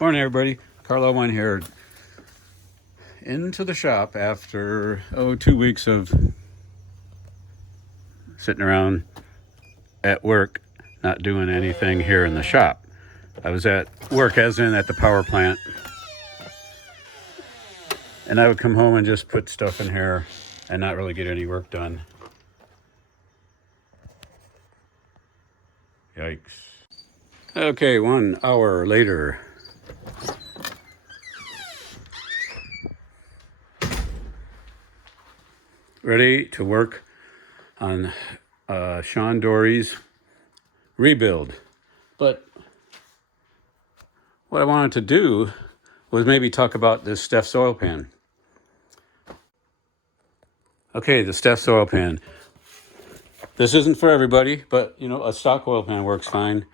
Morning, everybody. Carlo One here. Into the shop after 2 weeks of sitting around at work, not doing anything here in the shop. I was at work, as in at the power plant, and I would come home and just put stuff in here and not really get any work done. Yikes. Okay, 1 hour later. Ready to work on Sean Dory's rebuild. But what I wanted to do was maybe talk about this Stef's oil pan. Okay, the Stef's oil pan. This isn't for everybody, but a stock oil pan works fine.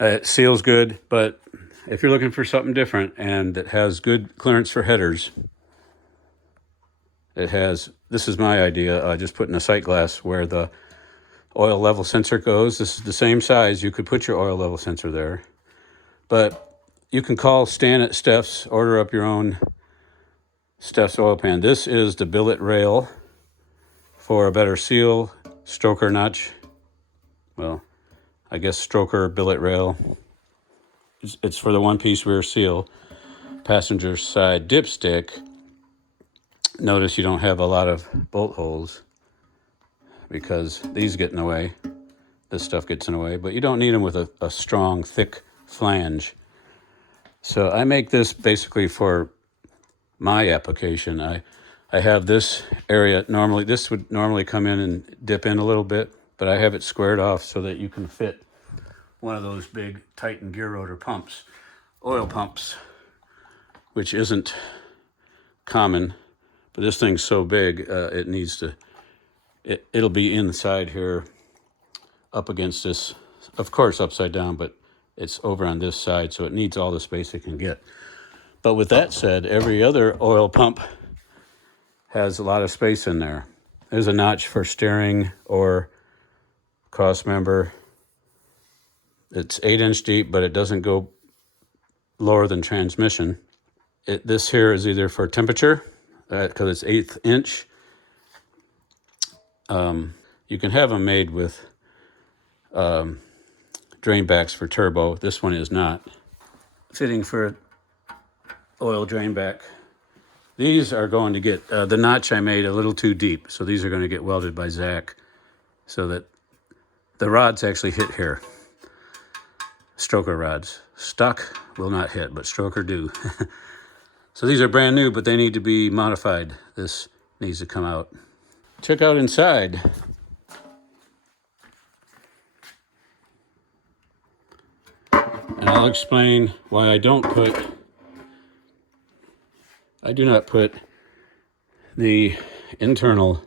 It seals good, but if you're looking for something different and that has good clearance for headers, this is my idea, just putting a sight glass where the oil level sensor goes. This is the same size. You could put your oil level sensor there. But you can call Stan at Stef's, order up your own Stef's oil pan. This is the billet rail for a better seal, stroker notch. Well, I guess stroker billet rail. It's for the one-piece rear seal. Passenger side dipstick. Notice you don't have a lot of bolt holes because these get in the way. This stuff gets in the way, but you don't need them with a strong, thick flange. So I make this basically for my application. I have this area normally. This would normally come in and dip in a little bit, but I have it squared off so that you can fit one of those big Titan gear rotor pumps, oil pumps, which isn't common. But this thing's so big, it needs to. It'll be inside here, up against this. Of course, upside down, but it's over on this side, so it needs all the space it can get. But with that said, every other oil pump has a lot of space in there. There's a notch for steering or cross member. It's 8-inch deep, but it doesn't go lower than transmission. This here is either for temperature, because it's 1/8 inch. You can have them made with drain backs for turbo. This one is not. Fitting for oil drain back. These are going to get, the notch I made a little too deep, so these are going to get welded by Zach so that the rods actually hit here. Stroker rods. Stock will not hit, but stroker do. So these are brand new, but they need to be modified. This needs to come out. Check out inside. And I'll explain why I do not put the internal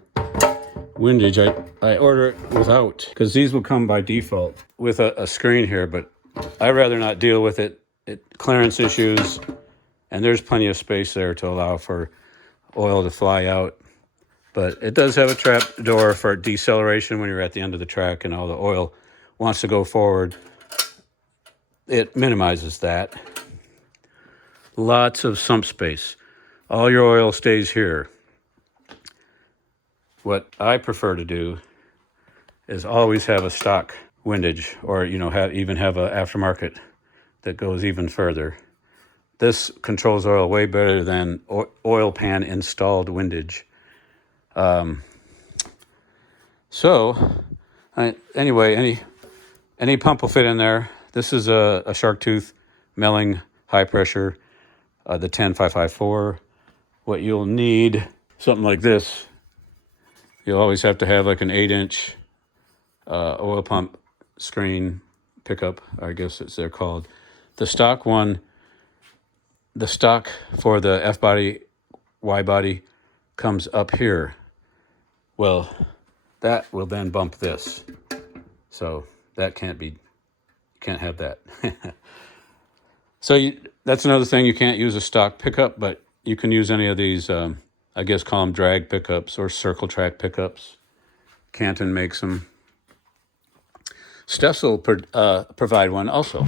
windage. I order it without, because these will come by default with a screen here, but I'd rather not deal with it. Clearance issues, and there's plenty of space there to allow for oil to fly out. But it does have a trap door for deceleration when you're at the end of the track and all the oil wants to go forward. It minimizes that. Lots of sump space. All your oil stays here. What I prefer to do is always have a stock windage, or even have an aftermarket that goes even further. This controls oil way better than oil pan installed windage. Anyway, any pump will fit in there. This is a shark tooth milling high pressure, the 10554. What you'll need, something like this. You'll always have to have like an 8-inch oil pump screen pickup, I guess they're called. The stock one, the stock for the F body, Y body comes up here. Well, that will then bump this. So that can't have that. So that's another thing. You can't use a stock pickup, but you can use any of these, I guess call them drag pickups or circle track pickups. Canton makes them. Steph will provide one also.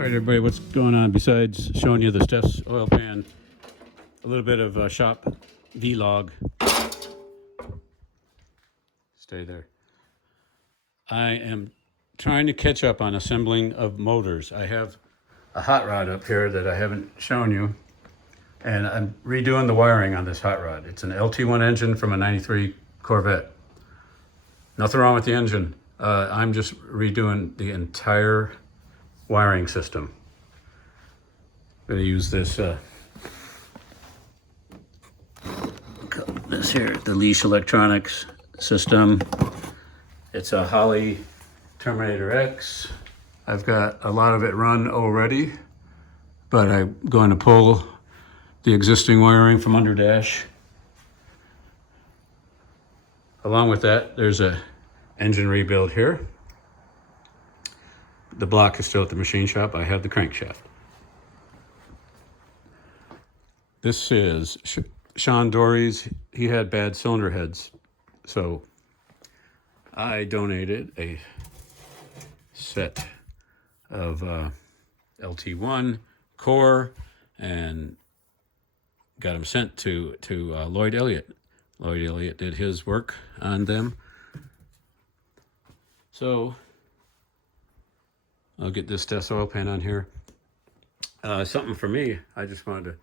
All right, everybody, what's going on besides showing you the Steph's oil pan? A little bit of a shop vlog. Stay there. I am trying to catch up on assembling of motors. I have a hot rod up here that I haven't shown you, and I'm redoing the wiring on this hot rod. It's an LT1 engine from a 93 Corvette. Nothing wrong with the engine. I'm just redoing the entire wiring system. I'm going to use this here, the Leash Electronics system. It's a Holley Terminator X. I've got a lot of it run already, but I'm going to pull the existing wiring from under dash. Along with that, there's a engine rebuild here. The block is still at the machine shop. I have the crankshaft. This is Sean Dory's. He had bad cylinder heads, so I donated a set of LT1 core and got them sent to Lloyd Elliott. Lloyd Elliott did his work on them. So I'll get this Steph's oil pan on here. Something for me. I just wanted to.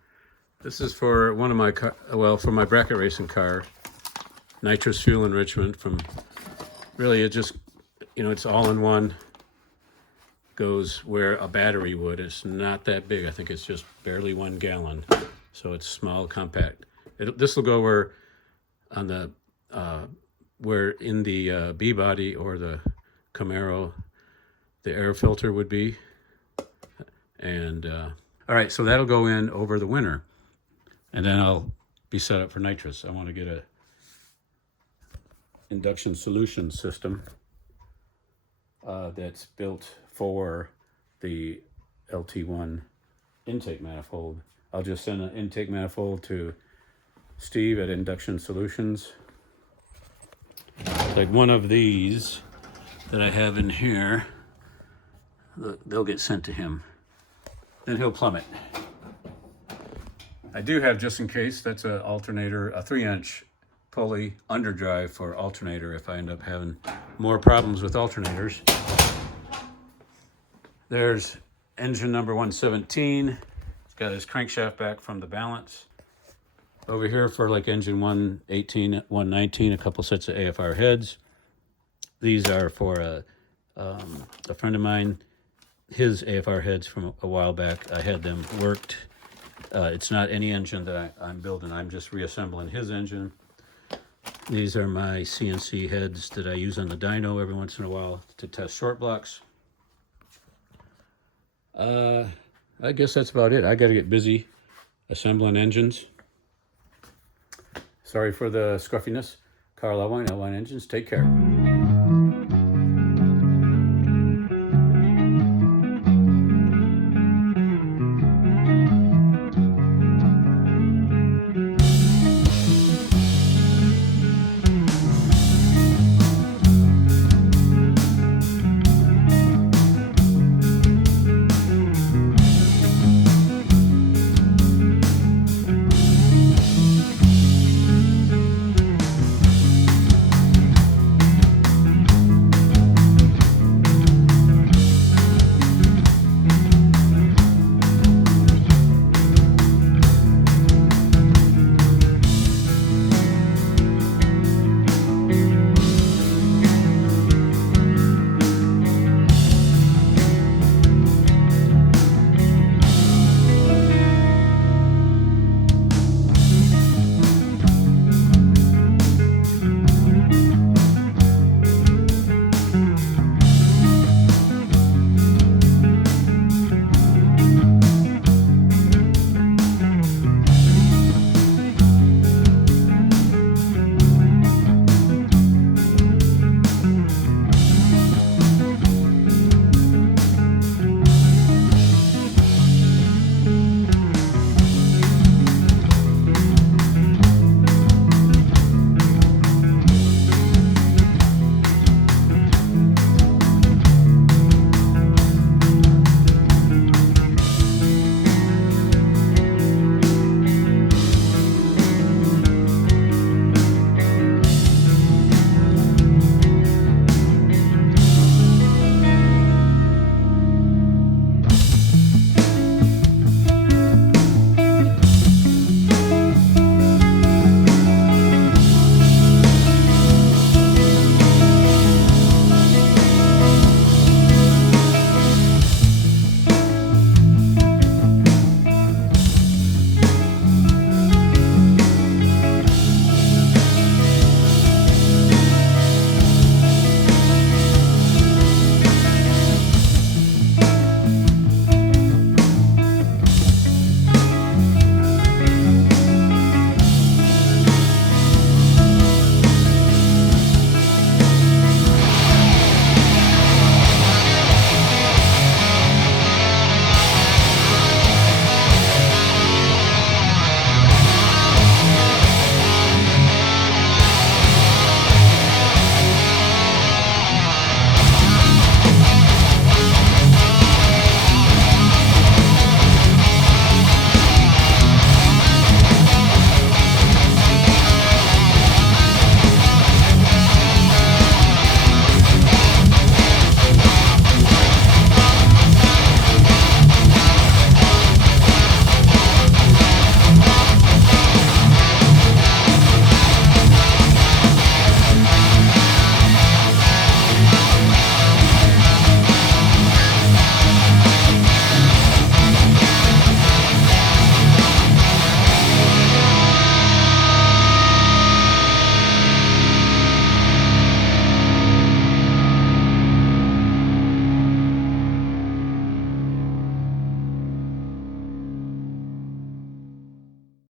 This is for one of my for my bracket racing car, nitrous fuel enrichment from. Really, it just, it's all in one. Goes where a battery would. It's not that big. I think it's just barely 1 gallon, so it's small, compact. This will go where on the where in the B body or the Camaro, the air filter would be. And all right, so that'll go in over the winter, and then I'll be set up for nitrous. I want to get a induction solution system that's built for the LT1 intake manifold. I'll just send an intake manifold to Steve at Induction Solutions. Like one of these that I have in here, they'll get sent to him. Then he'll plumb it. I do have, just in case, that's an alternator, a 3-inch pulley underdrive for alternator if I end up having more problems with alternators. There's engine number 117. It's got his crankshaft back from the balance. Over here for like engine 118, 119, a couple sets of AFR heads. These are for a friend of mine, his AFR heads from a while back. I had them worked. It's not any engine that I'm building. I'm just reassembling his engine. These are my CNC heads that I use on the dyno every once in a while to test short blocks. I guess that's about it. I got to get busy assembling engines. Sorry for the scruffiness. Carl Elwine, Elwine Engines. Take care.